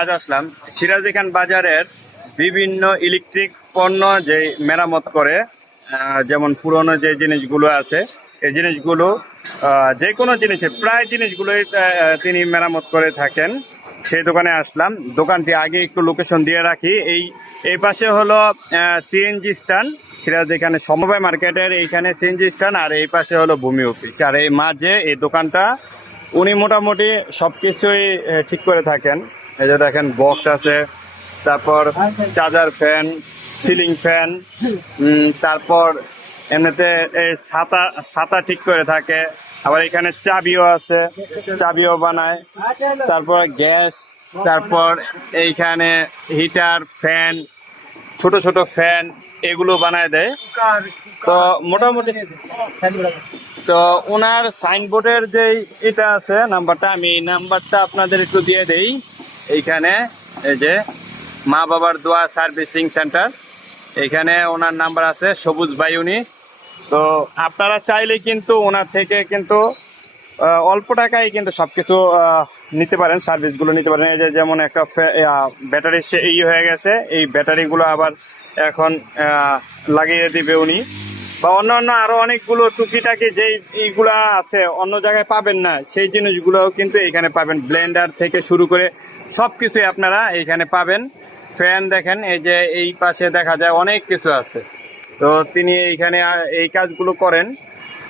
আজ আসলাম। সিরাজি খান বাজারের বিভিন্ন ইলেকট্রিক পণ্য যে মেরামত করে যেমন পুরনো যে জিনিসগুলো আছে, এই জিনিসগুলো যে কোনো জিনিসে, প্রায় জিনিসগুলোই তিনি মেরামত করে থাকেন। সেই দোকানে আসলাম। দোকানটি আগে একটু লোকেশন দিয়ে রাখি। এই এই পাশে হলো সিএনজি স্ট্যান্ড সিরাজ এখানে সমবায় মার্কেটের এইখানে সিএনজি স্ট্যান্ড আর এই পাশে হলো ভূমি অফিস আর এই মাঝে এই দোকানটা, উনি মোটামুটি সব কিছুই ঠিক করে থাকেন। এই যে দেখেন বক্স আছে। তারপর চার্জার ফ্যান সিলিং ফ্যান তারপর এমনিতে এই ছাতা ছাতা ঠিক করে থাকে। আবার এখানে চাবিও আছে, চাবিও বানায়। তারপর গ্যাস, তারপর এইখানে হিটার ফ্যান ছোট ছোট ফ্যান এগুলো বানায় দেয়। তো মোটামুটি তো ওনার সাইনবোর্ডের যে এটা আছে নাম্বারটা আমি এই নাম্বারটা আপনাদের একটু দিয়ে দেই। এইখানে এই যে মা বাবার দোয়া সার্ভিসিং সেন্টার। এখানে ওনার নাম্বার আছে, সবুজ ভাই উনি। তো আপনারা চাইলে কিন্তু ওনার থেকে কিন্তু অল্প টাকায় কিন্তু সব কিছু নিতে পারেন, সার্ভিসগুলো নিতে পারেন। এই যে যেমন একটা ব্যাটারি সে, ই হয়ে গেছে। এই ব্যাটারিগুলো আবার এখন লাগিয়ে দিবে উনি। বা অন্যান্য আরও অনেকগুলো টুকিটাকি যেই এইগুলা আছে অন্য জায়গায় পাবেন না সেই জিনিসগুলোও কিন্তু এখানে পাবেন। ব্লেন্ডার থেকে শুরু করে সবকিছুই আপনারা এইখানে পাবেন। ফ্যান দেখেন এই যে এই পাশে দেখা যায় অনেক কিছু আছে। তো তিনি এইখানে এই কাজগুলো করেন।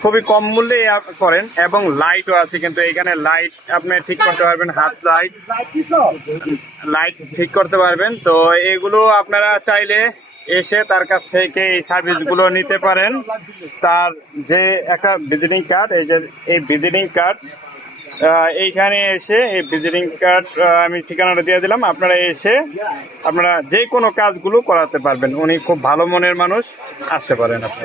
খুবই কম মূল্যে করেন এবং লাইটও আছে কিন্তু এখানে। লাইট আপনি ঠিক করতে পারবেন হাত লাইট। লাইট ঠিক করতে পারবেন। তো এগুলো আপনারা চাইলে এসে তার কাছ থেকে এই সার্ভিসগুলো নিতে পারেন। তার যে একটা ভিজিটিং কার্ড এই যে, এই ভিজিটিং কার্ড এইখানে এসে এই ভিজিটিং কার্ড আমি ঠিকানাটা দিয়ে দিলাম। আপনারা এসে আপনারা যে কোনো কাজগুলো করাতে পারবেন। উনি খুব ভালো মনের মানুষ, আসতে পারেন আপনি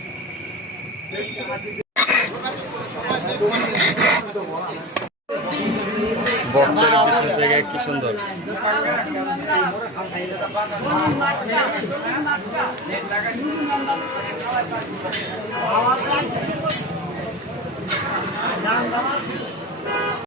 বক্সের পিছন থেকে কি সুন্দর?